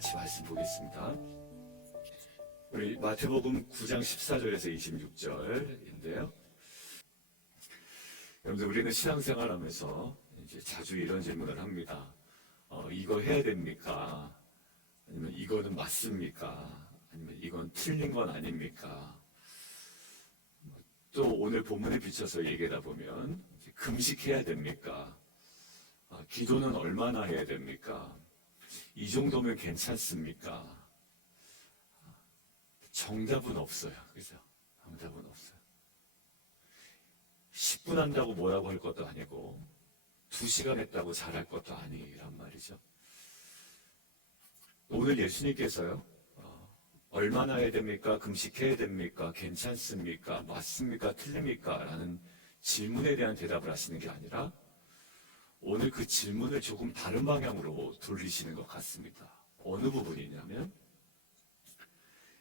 같이 말씀 보겠습니다. 우리 마태복음 9장 14절에서 26절인데요. 여러분들, 우리는 신앙생활 하면서 이제 자주 이런 질문을 합니다. 이거 해야 됩니까? 아니면 이거는 맞습니까? 아니면 이건 틀린 건 아닙니까? 또 오늘 본문에 비춰서 얘기하다 보면 금식해야 됩니까? 기도는 얼마나 해야 됩니까? 이 정도면 괜찮습니까? 정답은 없어요. 그죠? 정답은 없어요. 10분 한다고 뭐라고 할 것도 아니고 2시간 했다고 잘할 것도 아니란 말이죠. 오늘 예수님께서요, 얼마나 해야 됩니까? 금식해야 됩니까? 괜찮습니까? 맞습니까? 틀립니까? 라는 질문에 대한 대답을 하시는 게 아니라 오늘 그 질문을 조금 다른 방향으로 돌리시는 것 같습니다. 어느 부분이냐면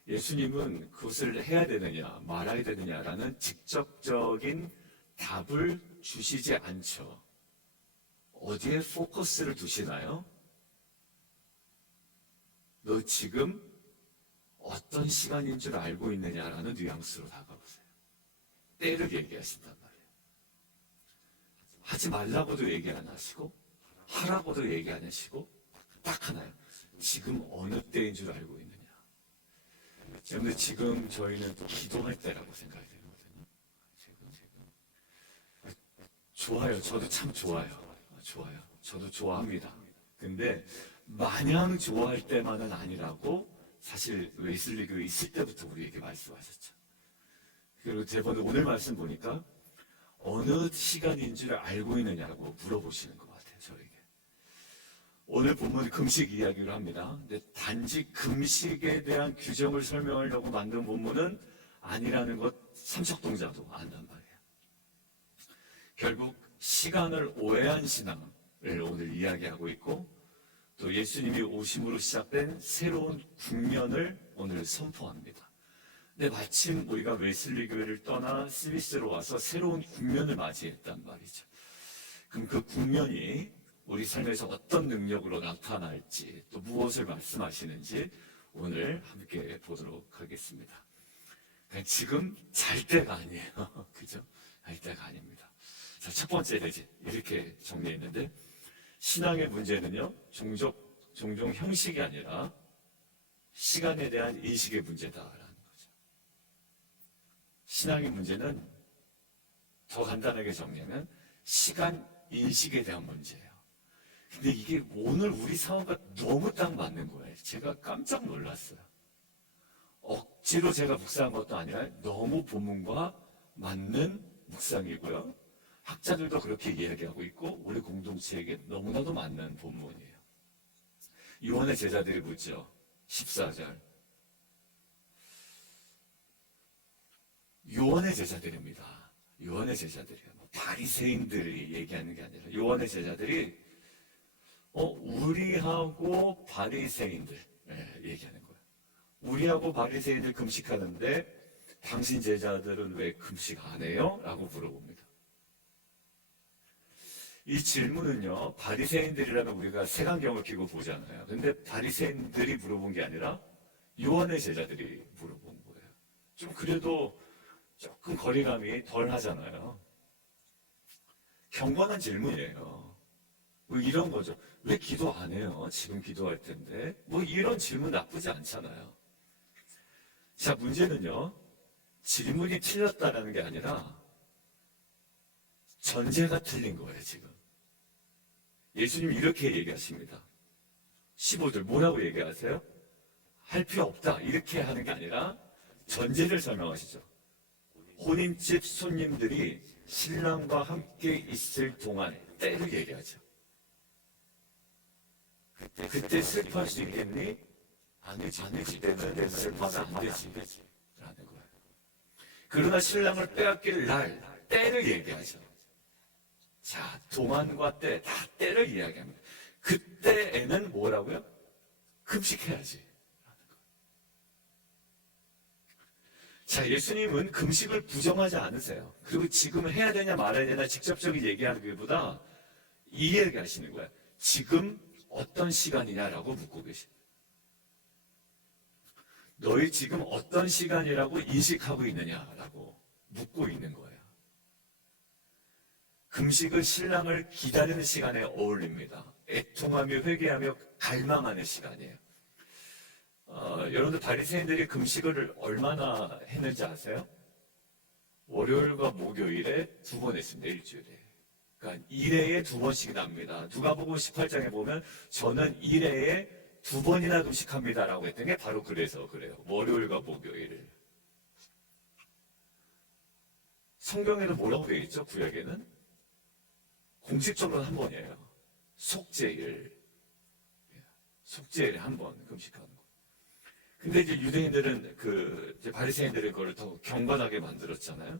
예수님은 그것을 해야 되느냐 말아야 되느냐라는 직접적인 답을 주시지 않죠. 어디에 포커스를 두시나요? 너 지금 어떤 시간인 줄 알고 있느냐라는 뉘앙스로 다가오세요. 때를 얘기하신단 말이에요. 하지 말라고도 얘기 안 하시고 하라고도 얘기 안 하시고 딱 하나요. 지금 어느 때인 줄 알고 있느냐. 그런데 지금 저희는 기도할 때라고 생각이 되거든요. 좋아요. 저도 참 좋아요. 좋아요. 저도 좋아합니다. 근데 마냥 좋아할 때만은 아니라고 사실 웨슬리 교회 있을 때부터 우리에게 말씀하셨죠. 그리고 대본에 오늘 말씀 보니까 어느 시간인 줄 알고 있느냐고 물어보시는 것 같아요. 저에게. 오늘 본문 금식 이야기를 합니다. 근데 단지 금식에 대한 규정을 설명하려고 만든 본문은 아니라는 것 삼척동자도 안단 말이에요. 결국 시간을 오해한 신앙을 오늘 이야기하고 있고 또 예수님이 오심으로 시작된 새로운 국면을 오늘 선포합니다. 근데 마침 우리가 웨슬리 교회를 떠나 스위스로 와서 새로운 국면을 맞이했단 말이죠. 그럼 그 국면이 우리 삶에서 어떤 능력으로 나타날지 또 무엇을 말씀하시는지 오늘 함께 보도록 하겠습니다. 지금 잘 때가 아니에요. 그죠? 잘 때가 아닙니다. 자, 첫 번째 내지 이렇게 정리했는데 신앙의 문제는요, 종종 형식이 아니라 시간에 대한 인식의 문제다라는 거죠. 신앙의 문제는 더 간단하게 정리하면 시간 인식에 대한 문제예요. 근데 이게 오늘 우리 상황과 너무 딱 맞는 거예요. 제가 깜짝 놀랐어요. 억지로 제가 묵상한 것도 아니라 너무 본문과 맞는 묵상이고요. 학자들도 그렇게 이야기하고 있고 우리 공동체에게 너무나도 맞는 본문이에요. 요한의 제자들이 묻죠. 14절. 요한의 제자들입니다. 요한의 제자들이에요. 바리새인들이 얘기하는 게 아니라 요한의 제자들이 우리하고 바리새인들 얘기하는 거예요. 우리하고 바리새인들 금식하는데 당신 제자들은 왜 금식 안 해요? 라고 물어봅니다. 이 질문은요, 바리새인들이라면 우리가 색안경을 끼고 보잖아요. 근데 바리새인들이 물어본 게 아니라 요한의 제자들이 물어본 거예요. 좀 그래도 조금 거리감이 덜 하잖아요. 경건한 질문이에요. 뭐 이런 거죠. 왜 기도 안 해요? 지금 기도할 텐데. 뭐 이런 질문 나쁘지 않잖아요. 자, 문제는요, 질문이 틀렸다는 게 아니라 전제가 틀린 거예요, 지금. 예수님이 이렇게 얘기하십니다. 15절 뭐라고 얘기하세요? 할 필요 없다 이렇게 하는 게 아니라 전제를 설명하시죠. 혼인집 손님들이 신랑과 함께 있을 동안 때를 얘기하죠. 그때 슬퍼할 수 있겠니? 아니지. 그때는 슬퍼하면 안 되지 라는 거예요. 그러나 신랑을 빼앗길 날 때를 얘기하죠. 자, 동안과 때, 다 때를 이야기합니다. 그때에는 뭐라고요? 금식해야지. 자, 예수님은 금식을 부정하지 않으세요. 그리고 지금 해야 되냐 말아야 되냐 직접적인 얘기하는 것보다 이 얘기 하시는 거예요. 지금 어떤 시간이냐라고 묻고 계십니다. 너희 지금 어떤 시간이라고 인식하고 있느냐라고 묻고 있는 거예요. 금식은 신랑을 기다리는 시간에 어울립니다. 애통하며 회개하며 갈망하는 시간이에요. 여러분들 바리새인들이 금식을 얼마나 했는지 아세요? 월요일과 목요일에 2번 했습니다. 일주일에. 그러니까 1회에 2번씩 납니다. 누가복음 18장에 보면 저는 1회에 2번이나 금식합니다라고 했던 게 바로 그래서 그래요. 월요일과 목요일. 성경에는 뭐라고 되어 있죠? 구약에는 공식적으로 한 번이에요. 속죄일. 속죄일에 한 번 금식하는 거. 근데 이제 유대인들은 이제 바리새인들이 그걸 더 경건하게 만들었잖아요.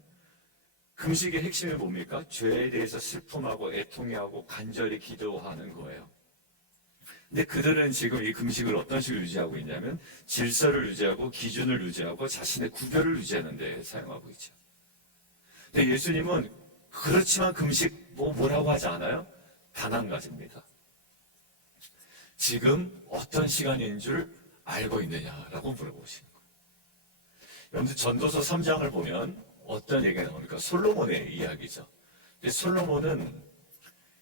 금식의 핵심이 뭡니까? 죄에 대해서 슬픔하고 애통해하고 간절히 기도하는 거예요. 근데 그들은 지금 이 금식을 어떤 식으로 유지하고 있냐면 질서를 유지하고 기준을 유지하고 자신의 구별을 유지하는 데 사용하고 있죠. 근데 예수님은 그렇지만 금식 뭐라고 하지 않아요? 단 한 가지입니다. 지금 어떤 시간인 줄 알고 있느냐라고 물어보시는 거예요. 여러분들 전도서 3장을 보면 어떤 얘기가 나옵니까? 솔로몬의 이야기죠. 근데 솔로몬은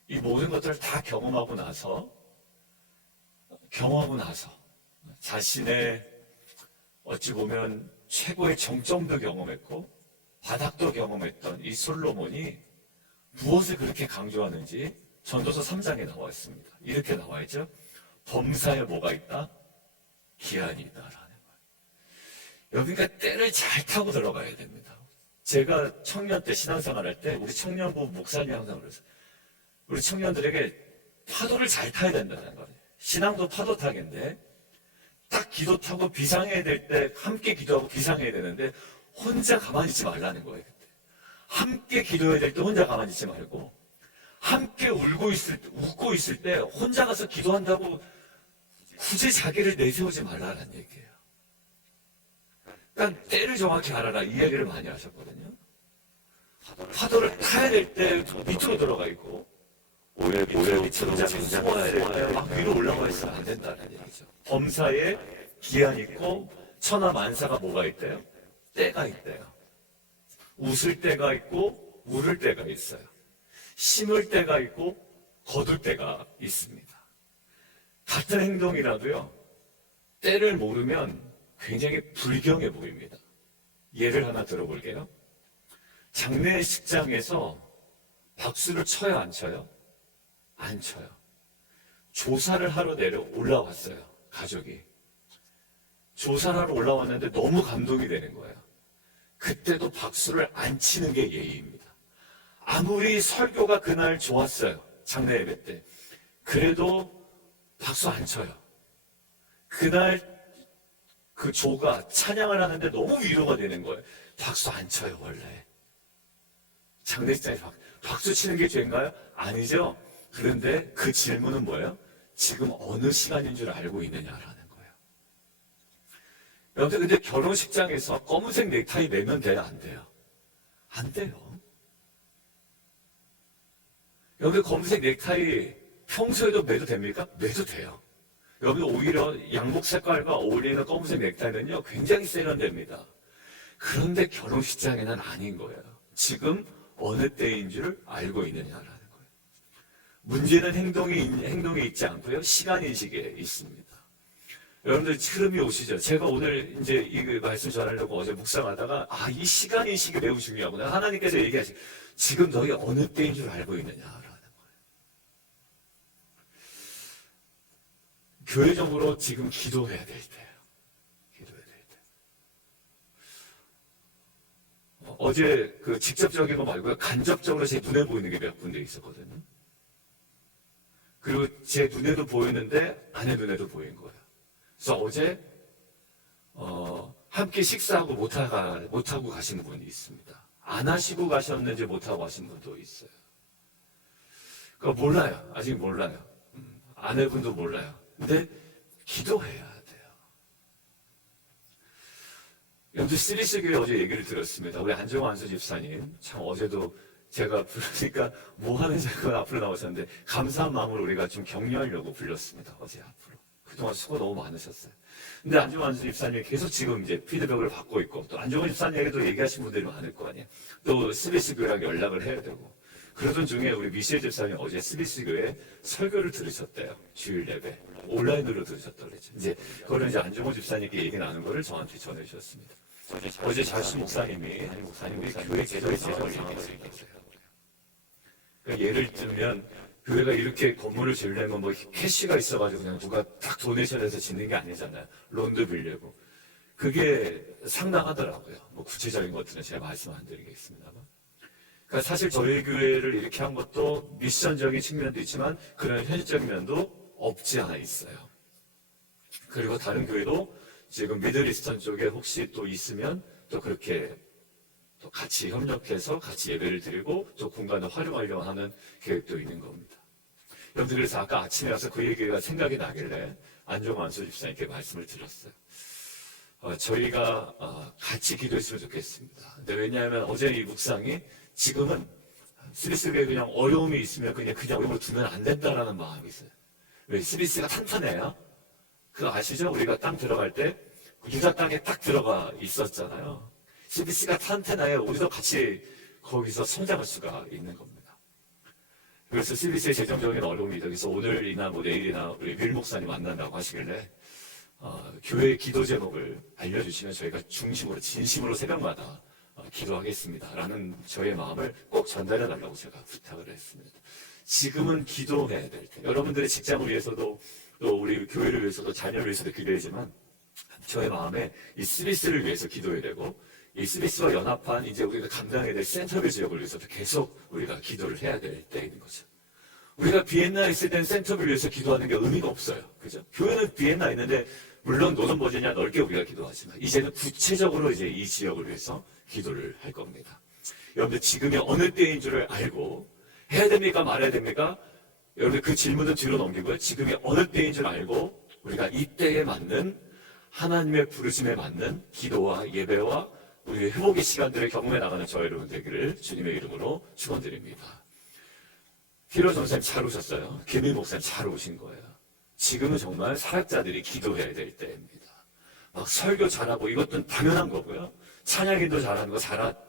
이 모든 것들을 다 경험하고 나서 자신의 어찌 보면 최고의 정점도 경험했고 바닥도 경험했던 이 솔로몬이 무엇을 그렇게 강조하는지 전도서 3장에 나와 있습니다. 이렇게 나와 있죠. 범사에 뭐가 있다? 기한이 있다라는 거예요. 여기가 때를 잘 타고 들어가야 됩니다. 제가 청년 때 신앙생활 할 때 우리 청년부 목사님이 항상 그랬어요. 우리 청년들에게 파도를 잘 타야 된다는 거예요. 신앙도 파도 타기인데 딱 기도 타고 비상해야 될 때 함께 기도하고 비상해야 되는데 혼자 가만히 있지 말라는 거예요. 그때. 함께 기도해야 될 때 혼자 가만히 있지 말고 함께 웃고 있을 때 혼자 가서 기도한다고 굳이 자기를 내세우지 말라는 얘기예요. 그러니까 때를 정확히 알아라 이 얘기를 많이 하셨거든요. 파도를 타야 될 때 밑으로 들어가 있고 오히려 천장에 숨어야 될 때 막 위로 올라가 있으면 안 된다는 얘기죠. 범사에 기한 있고 천하 만사가 뭐가 있대요? 때가 있대요. 웃을 때가 있고 울을 때가 있어요. 심을 때가 있고 거둘 때가 있습니다. 같은 행동이라도요, 때를 모르면 굉장히 불경해 보입니다. 예를 하나 들어볼게요. 장례식장에서 박수를 쳐요, 안 쳐요? 안 쳐요. 조사를 하러 올라왔어요, 가족이. 조사를 하러 올라왔는데 너무 감동이 되는 거예요. 그때도 박수를 안 치는 게 예의입니다. 아무리 설교가 그날 좋았어요, 장례 예배 때. 그래도 박수 안 쳐요. 그날 그 조가 찬양을 하는데 너무 위로가 되는 거예요. 박수 안 쳐요, 원래. 장례식장에 박수 치는 게 죄인가요? 아니죠. 그런데 그 질문은 뭐예요? 지금 어느 시간인 줄 알고 있느냐라는 거예요. 여러분들 근데 결혼식장에서 검은색 넥타이 매면 돼요? 안 돼요? 안 돼요. 여러분들 검은색 넥타이 평소에도 매도 됩니까? 매도 돼요. 여러분들 오히려 양복 색깔과 어울리는 검은색 넥타이는요 굉장히 세련됩니다. 그런데 결혼식장에는 아닌 거예요. 지금 어느 때인 줄 알고 있느냐라는 거예요. 문제는 행동에 있지 않고요, 시간인식에 있습니다. 여러분들 흐름이 오시죠? 제가 오늘 이제 이 말씀 전하려고 어제 묵상하다가 이 시간인식이 매우 중요하구나. 하나님께서 얘기하시고 지금 너희 어느 때인 줄 알고 있느냐라는 거예요. 교회적으로 지금 기도해야 될 때예요. 기도해야 될 때. 어제 그 직접적인 거 말고요, 간접적으로 제 눈에 보이는 게 몇 군데 있었거든요. 그리고 제 눈에도 보였는데 아내 눈에도 보인 거예요. 그래서 어제 함께 식사하고 못하고 가신 분이 있습니다. 안 하시고 가셨는지 못하고 가신 분도 있어요. 그러니까 몰라요. 아직 몰라요. 아내분도 몰라요. 근데 기도해야 돼요. 여러분들 시리스교회 어제 얘기를 들었습니다. 우리 안정환 안수 집사님 참 어제도 제가 부르니까 뭐 하는지 그 앞으로 나오셨는데 감사한 마음으로 우리가 좀 격려하려고 불렀습니다. 어제 앞으로. 그동안 수고 너무 많으셨어요. 근데 안종환 집사님이 계속 지금 이제 피드백을 받고 있고, 또 안종환 집사님에게도 얘기하신 분들이 많을 거 아니에요. 또 스비스 교회랑 연락을 해야 되고. 그러던 중에 우리 미셸 집사님이 어제 스비스 교회 설교를 들으셨대요. 주일 예배. 온라인으로 들으셨다고 그랬죠. 이제 그거를 이제 안종환 집사님께 얘기 나눈 거를 저한테 전해주셨습니다. 어제 자수 목사님이 우리 교회 제도의 제도를 얘기했어요. 그러니까 예를 들면 교회가 이렇게 건물을 지으려면 뭐 캐시가 있어가지고 그냥 누가 딱 도네이션해서 짓는 게 아니잖아요. 론도 빌려고. 그게 상당하더라고요. 뭐 구체적인 것들은 제가 말씀 안 드리겠습니다만. 그러니까 사실 저희 교회를 이렇게 한 것도 미션적인 측면도 있지만 그런 현실적인 면도 없지 않아 있어요. 그리고 다른 교회도 지금 미들이스턴 쪽에 혹시 또 있으면 또 그렇게 또 같이 협력해서 같이 예배를 드리고 또 공간을 활용하려고 하는 계획도 있는 겁니다. 여러분들 그래서 아까 아침에 와서 그 얘기가 생각이 나길래 안종환 집사님께 말씀을 드렸어요. 저희가 같이 기도했으면 좋겠습니다. 근데 왜냐하면 어제 이 묵상이 지금은 스비스에 그냥 어려움이 있으면 그냥 어려움을 두면 안 된다라는 마음이 있어요. 왜? 스비스가 탄탄해요. 그거 아시죠? 우리가 땅 들어갈 때 유다 땅에 딱 들어가 있었잖아요. 스비스가 탄탄해야 우리도 같이 거기서 성장할 수가 있는 겁니다. 그래서 CBC의 재정적인 어려움이 여기서 오늘이나 뭐 내일이나 우리 밀 목사님 만난다고 하시길래 교회 기도 제목을 알려주시면 저희가 중심으로 진심으로 새벽마다 기도하겠습니다 라는 저의 마음을 꼭 전달해 달라고 제가 부탁을 했습니다. 지금은 기도해야 될 때 여러분들의 직장을 위해서도 또 우리 교회를 위해서도 자녀를 위해서도 기도하지만 저의 마음에 이 CBC를 위해서 기도해야 되고 이 스비스와 연합한 이제 우리가 감당해야 될 센터빌 지역을 위해서도 계속 우리가 기도를 해야 될 때인 거죠. 우리가 비엔나에 있을 때는 센터빌을 위해서 기도하는 게 의미가 없어요. 그죠? 교회는 비엔나에 있는데 물론 노선 버지니아 넓게 우리가 기도하지만 이제는 구체적으로 이제 이 지역을 위해서 기도를 할 겁니다. 여러분들 지금이 어느 때인 줄을 알고 해야 됩니까? 말해야 됩니까? 여러분들 그 질문은 뒤로 넘기고요. 지금이 어느 때인 줄 알고 우리가 이때에 맞는 하나님의 부르심에 맞는 기도와 예배와 우리 회복의 시간들을 경험해 나가는 저 여러분 되기를 주님의 이름으로 축원드립니다. 히로 전사님 잘 오셨어요. 김일 목사님 잘 오신 거예요. 지금은 정말 사역자들이 기도해야 될 때입니다. 막 설교 잘하고 이것도 당연한 거고요. 찬양인도 잘하는 거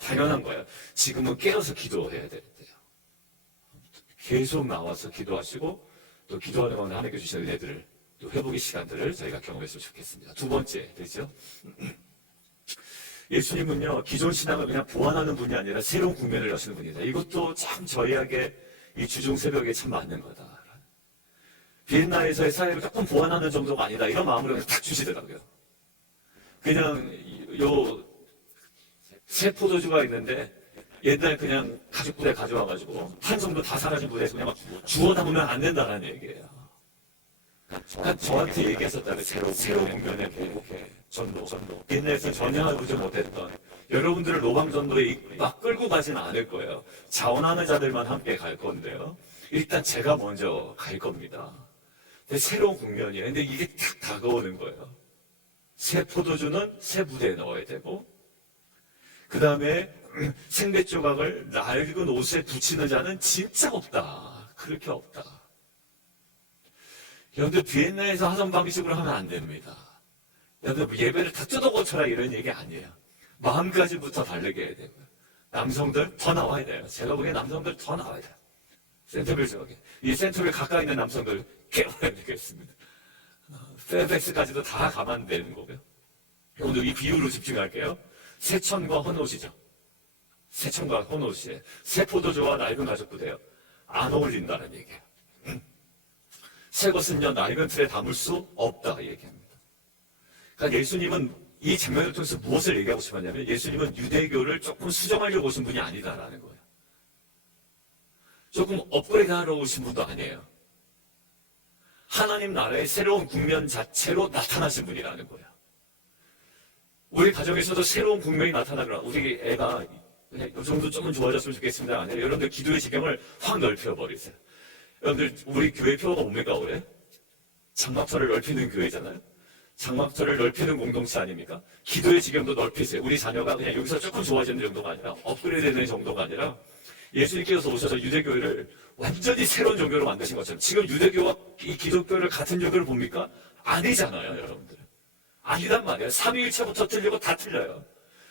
당연한 거예요. 지금은 깨어서 기도해야 될 때요. 계속 나와서 기도하시고 또 기도하는 가운데 하나님께 주시는 은혜들을 또 회복의 시간들을 저희가 경험했으면 좋겠습니다. 두 번째 되죠. 예수님은요, 기존 신앙을 그냥 보완하는 분이 아니라 새로운 국면을 여시는 분이다. 이것도 참 저희에게 이 주중 새벽에 참 맞는 거다. 비엔나에서의 사회를 조금 보완하는 정도가 아니다. 이런 마음으로 그냥 딱 주시더라고요. 그냥 새 포도주가 있는데 옛날 그냥 가죽 부대 가져와가지고 한 정도 다 사라진 부대에서 그냥 막 주워 담으면 안 된다는 얘기예요. 그러니까 저한테 얘기했었다는 새로운 국면의 전도. 옛날에서 전혀 알지 못했던 여러분들을 로방전도에 막 끌고 가지는 않을 거예요. 자원하는 자들만 함께 갈 건데요. 일단 제가 먼저 갈 겁니다. 근데 새로운 국면이에요. 근데 이게 딱 다가오는 거예요. 새 포도주는 새 부대에 넣어야 되고 그 다음에 생배 조각을 낡은 옷에 붙이는 자는 진짜 없다. 그렇게 없다. 여러분들 비엔나에서 하던 방식으로 하면 안 됩니다. 여러분들 예배를 다 뜯어 고쳐라 이런 얘기 아니에요. 마음가짐부터 다르게 해야 되고요. 남성들 더 나와야 돼요. 제가 보기엔 남성들 더 나와야 돼요. 센터빌 지역에. 이 센터빌 가까이 있는 남성들 깨워야 되겠습니다. 페어팩스까지도 다 가면 되는 거고요. 오늘 이 비유로 집중할게요. 새천과 헌옷이죠. 새천과 헌옷이에요. 새 포도주와 낡은 가죽부대요. 안 어울린다는 얘기예요. 새 것은요, 낡은 틀에 담을 수 없다 얘기합니다. 그러니까 예수님은 이 장면을 통해서 무엇을 얘기하고 싶었냐면 예수님은 유대교를 조금 수정하려고 오신 분이 아니다라는 거예요. 조금 업그레이드하러 오신 분도 아니에요. 하나님 나라의 새로운 국면 자체로 나타나신 분이라는 거예요. 우리 가정에서도 새로운 국면이 나타나거나 우리 애가 그냥 이 정도 조금 좋아졌으면 좋겠습니다. 아니라 여러분들 기도의 지경을 확 넓혀버리세요. 여러분들 우리 교회 표어가 뭡니까 올해? 장막터를 넓히는 교회잖아요. 장막터를 넓히는 공동체 아닙니까? 기도의 지경도 넓히세요. 우리 자녀가 그냥 여기서 조금 좋아지는 정도가 아니라 업그레이드 되는 정도가 아니라 예수님께서 오셔서 유대교회를 완전히 새로운 종교로 만드신 것처럼 지금 유대교와 이 기독교를 같은 종교를 봅니까? 아니잖아요, 여러분들. 아니란 말이에요. 삼위일체부터 틀리고 다 틀려요.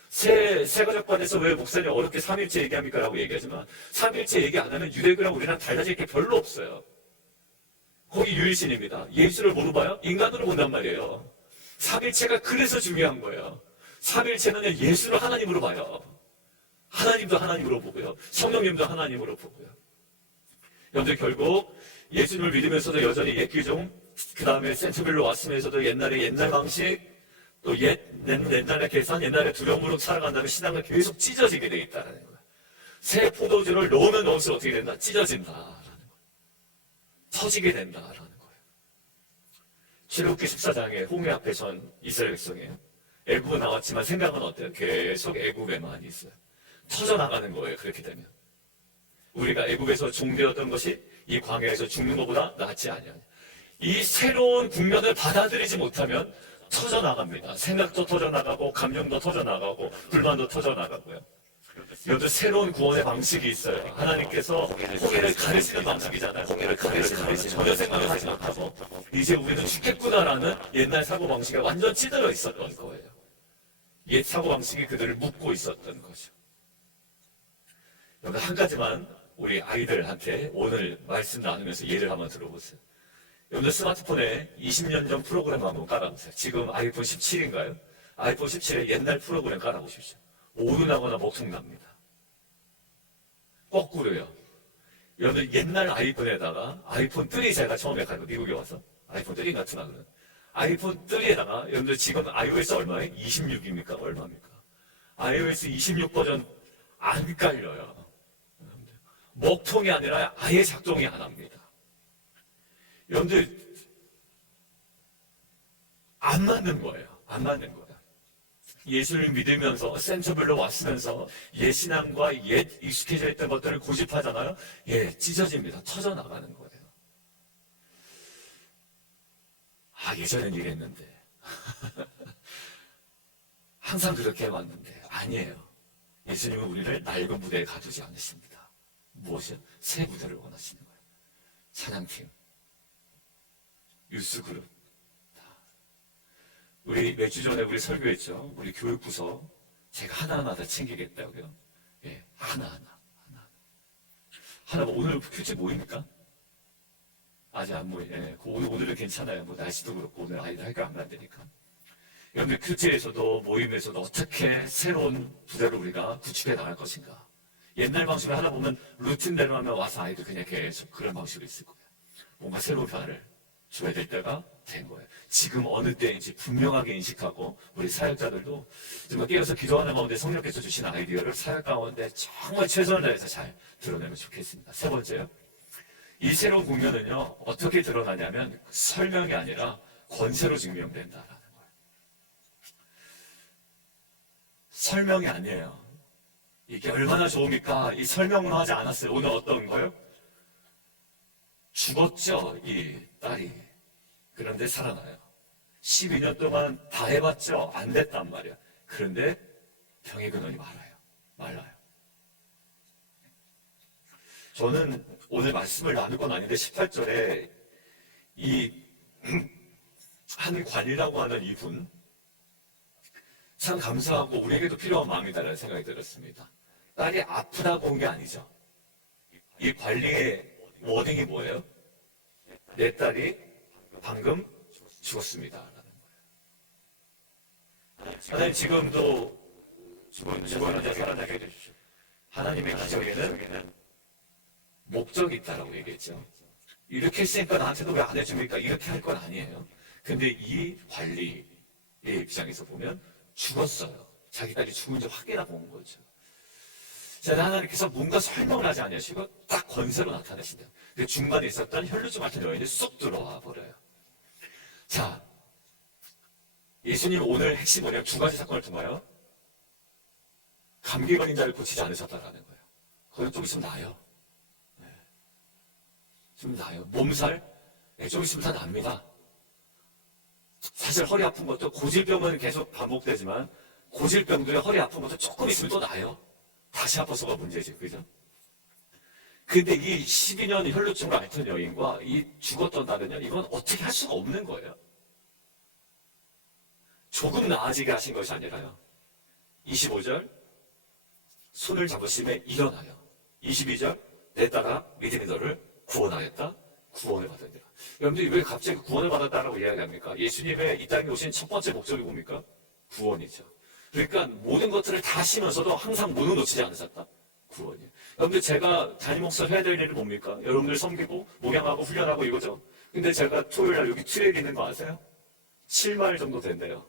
세가족관에서 왜 목사님 어렵게 삼위일체 얘기합니까? 라고 얘기하지만 삼위일체 얘기 안 하면 유대교랑 우리랑 달라질 게 별로 없어요. 거기 유일신입니다. 예수를 뭐로 봐요? 인간으로 본단 말이에요. 삼위일체가 그래서 중요한 거예요. 삼위일체는 예수를 하나님으로 봐요. 하나님도 하나님으로 보고요. 성령님도 하나님으로 보고요. 여러분들 결국 예수님을 믿으면서도 여전히 옛 기종, 그 다음에 센트빌로 왔으면서도 옛날 방식, 또 옛날의 계산, 옛날의 두려움으로 살아간다면 신앙은 계속 찢어지게 돼 있다는 거예요. 새 포도주를 넣으면 넣을수록 어떻게 된다? 찢어진다라는 거예요. 터지게 된다라는 거예요. 출애굽기 14장에 홍해 앞에 선 이스라엘 백성이에요. 애굽은 나왔지만 생각은 어때요? 계속 애굽에만 있어요. 터져나가는 거예요. 그렇게 되면 우리가 애굽에서 종되었던 것이 이 광야에서 죽는 것보다 낫지 않냐. 이 새로운 국면을 받아들이지 못하면 터져나갑니다. 생각도 터져나가고 감정도 터져나가고 불만도 터져나가고요. 여기도 새로운 구원의 방식이 있어요. 하나님께서 홍해를 가르치는 방식이잖아요. 홍해를 가르치는 전혀 생각을 하지 못하고 이제 우리는 죽겠구나라는 옛날 사고방식에 완전 찌들어 있었던 거예요. 옛 사고방식이 그들을 묶고 있었던 거죠. 여기 한 가지만 우리 아이들한테 오늘 말씀 나누면서 예를 한번 들어보세요. 여러분들 스마트폰에 20년 전 프로그램 한번 깔아보세요. 지금 아이폰 17인가요? 아이폰 17에 옛날 프로그램 깔아보십시오. 오류나거나 먹통납니다. 거꾸로요. 여러분들 옛날 아이폰에다가 아이폰 3 제가 처음에 가고 미국에 와서 아이폰 3 같은 거는 아이폰 3에다가 여러분들 지금 iOS 얼마예요? 26입니까? 얼마입니까? iOS 26 버전 안 깔려요. 먹통이 아니라 아예 작동이 안 합니다. 여러분들 안 맞는 거예요. 안 맞는 거예요. 예수를 믿으면서 센터별로 왔으면서 옛 신앙과 옛 익숙해져 있던 것들을 고집하잖아요. 예, 찢어집니다. 터져나가는 거예요. 예전엔 이랬는데 항상 그렇게 해왔는데 아니에요. 예수님은 우리를 낡은 무대에 가두지 않으십니다. 무엇이요? 새 무대를 원하시는 거예요. 찬양팀, 뉴스그룹. 우리 몇 주 전에 우리 설교했죠. 우리 교육부서 제가 하나하나 다 챙기겠다고요. 예, 하나하나. 오늘 큐티 모입니까? 아직 안 모여요. 예, 오늘은 괜찮아요. 뭐 날씨도 그렇고 오늘 아이들 학교 안 간다니까. 여러분들 큐티에서도 모임에서도 어떻게 새로운 부대를 우리가 구축해 나갈 것인가. 옛날 방식을 하다 보면 루틴대로 하면 와서 아이들 그냥 계속 그런 방식으로 있을 거예요. 뭔가 새로운 변화를 줘야 될 때가 된 거예요. 지금 어느 때인지 분명하게 인식하고 우리 사역자들도 정말 깨어서 기도하는 가운데 성령께서 주신 아이디어를 사역 가운데 정말 최선을 다해서 잘 드러내면 좋겠습니다. 세 번째요. 이 새로운 국면은요 어떻게 드러나냐면 설명이 아니라 권세로 증명된다라는 거예요. 설명이 아니에요. 이게 얼마나 좋습니까? 이 설명은 하지 않았어요. 오늘 어떤 거요? 죽었죠, 이 딸이. 그런데 살아나요. 12년 동안 다 해봤죠? 안 됐단 말이야. 그런데 병의 근원이 말라요. 저는 오늘 말씀을 나눌 건 아닌데 18절에 이 한 관이라고 하는 이분 참 감사하고 우리에게도 필요한 마음이다라는 생각이 들었습니다. 딸이 아프다고 온 게 아니죠. 이 관리의 워딩이 뭐예요? 내 딸이 방금 죽었습니다. 라는 거예요. 하나님 지금도 죽은 자 살아나게 해주십시오. 하나님의 기적에는 목적이 있다라고 얘기했죠. 이렇게 했으니까 나한테도 왜 안 해줍니까? 이렇게 할 건 아니에요. 근데 이 관리의 입장에서 보면 죽었어요. 자기 딸이 죽은 줄 확인하고 온 거죠. 자, 하나님께서 뭔가 설명을 하지 않으시고 딱 권세로 나타내신다. 근데 중간에 있었던 혈루증 같은 여인이 쏙 들어와 버려요. 자, 예수님 오늘 핵심 뭐냐면 두 가지 사건을 통하여 감기 걸린 자를 고치지 않으셨다라는 거예요. 그건 좀 있으면 나아요. 네. 좀 나아요. 몸살? 네, 좀 있으면 다 납니다. 사실 허리 아픈 것도 고질병은 계속 반복되지만 고질병들의 허리 아픈 것도 조금 있으면 또 나아요. 다시 아파서가 문제지, 그죠? 근데 이 12년 혈루증을 앓던 여인과 이 죽었던 다른 년, 이건 어떻게 할 수가 없는 거예요. 조금 나아지게 하신 것이 아니라요. 25절 손을 잡으심에 일어나요. 22절 내 딸아 믿음이 너를 구원하였다. 구원을 받았느라. 여러분들이 왜 갑자기 구원을 받았다라고 이야기합니까? 예수님의 이 땅에 오신 첫 번째 목적이 뭡니까? 구원이죠. 그러니까 모든 것들을 다 하시면서도 항상 문을 놓치지 않으셨다. 구원이에요. 여러분들 제가 담임 목사 해야 될 일이 뭡니까? 여러분들 섬기고 목양하고 훈련하고 이거죠. 근데 제가 토요일 날 여기 트랙 있는 거 아세요? 7마일 정도 된대요.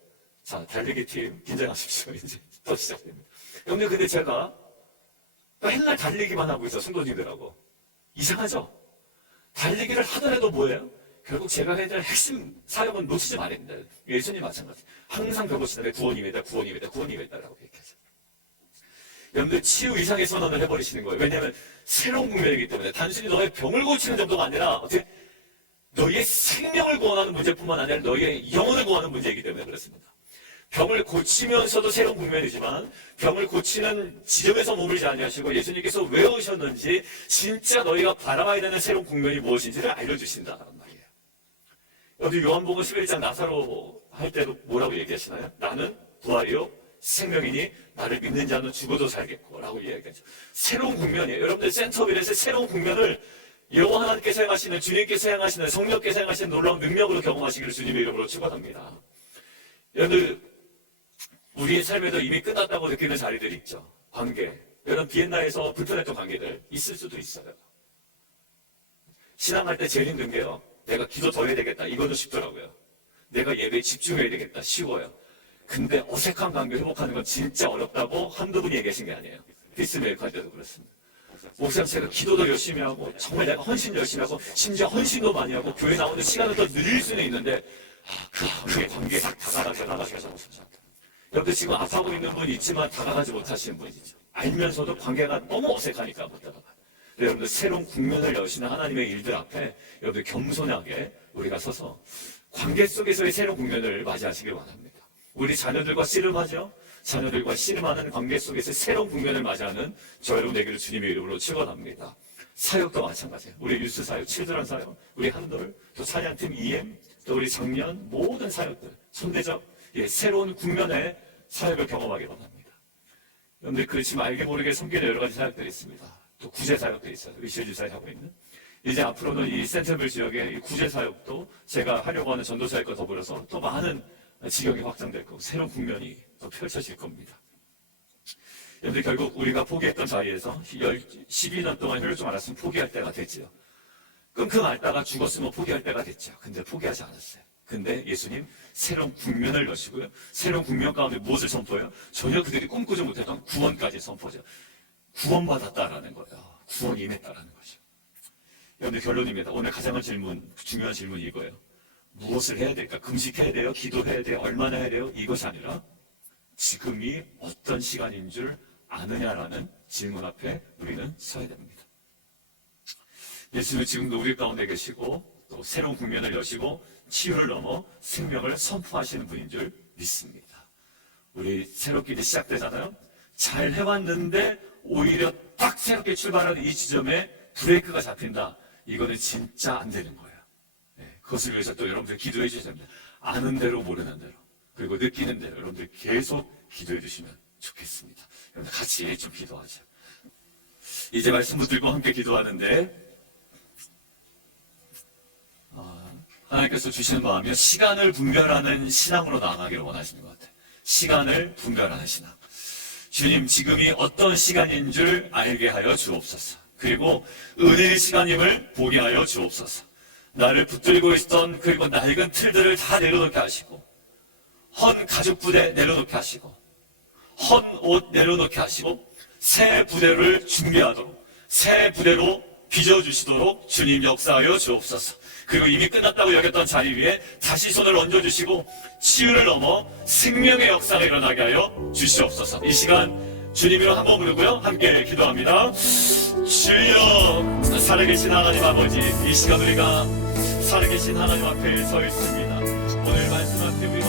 자, 달리기 팀 긴장하십시오. 이제 또 시작됩니다. 여러분들 근데 제가 맨날 달리기만 하고 있어, 성도님들하고. 이상하죠? 달리기를 하더라도 뭐예요? 결국 제가 해야 될 핵심 사역은 놓치지 말아야 된다. 예수님 마찬가지. 항상 배고시는데 구원임이다, 구원임이다, 구원임이다라고 얘기하죠. 여러분들 치유 이상의 선언을 해버리시는 거예요. 왜냐하면 새로운 국면이기 때문에 단순히 너의 병을 고치는 정도가 아니라 어떻게 너희의 생명을 구원하는 문제뿐만 아니라 너희의 영혼을 구원하는 문제이기 때문에 그렇습니다. 병을 고치면서도 새로운 국면이지만 병을 고치는 지점에서 머물지 아니하시고 예수님께서 왜 오셨는지 진짜 너희가 바라봐야 되는 새로운 국면이 무엇인지를 알려주신다는 말이에요. 여기 요한복음 11장 나사로 할 때도 뭐라고 얘기하시나요? 나는 부활이요 생명이니 나를 믿는 자는 죽어도 살겠고 라고 이야기하죠. 새로운 국면이에요. 여러분들 센터빌에서 새로운 국면을 여호와 하나님께서 행하시는 주님께서 행하시는 성령께서 행하시는 놀라운 능력으로 경험하시기를 주님의 이름으로 축원합니다. 여러분들 우리의 삶에도 이미 끝났다고 느끼는 자리들이 있죠. 관계. 여러분 비엔나에서 불편했던 관계들 있을 수도 있어요. 신앙할 때 제일 힘든 게요. 내가 기도 더 해야 되겠다. 이거는 쉽더라고요. 내가 예배에 집중해야 되겠다. 쉬워요. 근데 어색한 관계 회복하는 건 진짜 어렵다고 한두 분이 얘기하신 게 아니에요. 피스메이커 할 때도 그렇습니다. 목사님 제가 기도도 열심히 하고 정말 내가 헌신 열심히 하고 심지어 헌신도 많이 하고 교회 나오는 시간을 더 늘릴 수는 있는데 그게 관계에 다가가셔서 여러분들 지금 아파하고 있는 분이 있지만 다가가지 못하시는 분이죠. 알면서도 관계가 너무 어색하니까 못 다가가요. 여러분들 새로운 국면을 여시는 하나님의 일들 앞에 여러분들 겸손하게 우리가 서서 관계 속에서의 새로운 국면을 맞이하시길 원합니다. 우리 자녀들과 씨름하죠. 자녀들과 씨름하는 관계 속에서 새로운 국면을 맞이하는 저 여러분에게를 주님의 이름으로 축원합니다. 사역도 마찬가지예요. 우리 뉴스 사역, 칠드런 사역, 우리 한돌, 또 사냥팀 EM, 또 우리 작년 모든 사역들, 손대접, 새로운 국면의 사역을 경험하기 원합니다. 여러분들 그렇지만 알게 모르게 섬기는 여러 가지 사역들이 있습니다. 또 구제 사역들이 있어요. 의실주사에 하고 있는. 이제 앞으로는 이 센터빌 지역의 이 구제 사역도 제가 하려고 하는 전도 사역과 더불어서 또 많은 지역이 확장될 거고 새로운 국면이 또 펼쳐질 겁니다. 여러분들 결국 우리가 포기했던 자리에서 12년 동안 혈을 좀 알았으면 포기할 때가 됐지요. 끙끙 앓다가 죽었으면 포기할 때가 됐죠. 근데 포기하지 않았어요. 근데 예수님 새로운 국면을 여시고요. 새로운 국면 가운데 무엇을 선포해요? 전혀 그들이 꿈꾸지 못했던 구원까지 선포죠. 구원받았다라는 거예요. 구원이 임했다라는 거죠. 여러분들 결론입니다. 오늘 가장 중요한 질문이 이거예요. 무엇을 해야 될까? 금식해야 돼요? 기도해야 돼요? 얼마나 해야 돼요? 이것이 아니라 지금이 어떤 시간인 줄 아느냐라는 질문 앞에 우리는 서야 됩니다. 예수는 지금도 우리 가운데 계시고 또 새로운 국면을 여시고 치유를 넘어 생명을 선포하시는 분인 줄 믿습니다. 우리 새롭게 이제 시작되잖아요. 잘 해왔는데 오히려 딱 새롭게 출발하는 이 지점에 브레이크가 잡힌다. 이거는 진짜 안 되는 거예요. 그것을 위해서 또 여러분들 기도해 주셔야 됩니다. 아는 대로 모르는 대로 그리고 느끼는 대로 여러분들 계속 기도해 주시면 좋겠습니다. 여러분들 같이 좀 기도하죠. 이제 말씀 붙들고 함께 기도하는데 하나님께서 주시는 마음이 시간을 분별하는 신앙으로 나아가기를 원하시는 것 같아요. 시간을 분별하는 신앙. 주님 지금이 어떤 시간인 줄 알게 하여 주옵소서. 그리고 은혜의 시간임을 보게 하여 주옵소서. 나를 붙들고 있던 그리고 낡은 틀들을 다 내려놓게 하시고 헌 가죽 부대 내려놓게 하시고 헌 옷 내려놓게 하시고 새 부대를 준비하도록 새 부대로 빚어주시도록 주님 역사하여 주옵소서. 그리고 이미 끝났다고 여겼던 자리 위에 다시 손을 얹어주시고 치유를 넘어 생명의 역사가 일어나게 하여 주시옵소서. 이 시간 주님으로 한번 부르고요. 함께 기도합니다. 주여 살아계신 하나님 아버지, 이 시간 우리가 살아계신 하나님 앞에 서 있습니다. 오늘 말씀 앞에 우리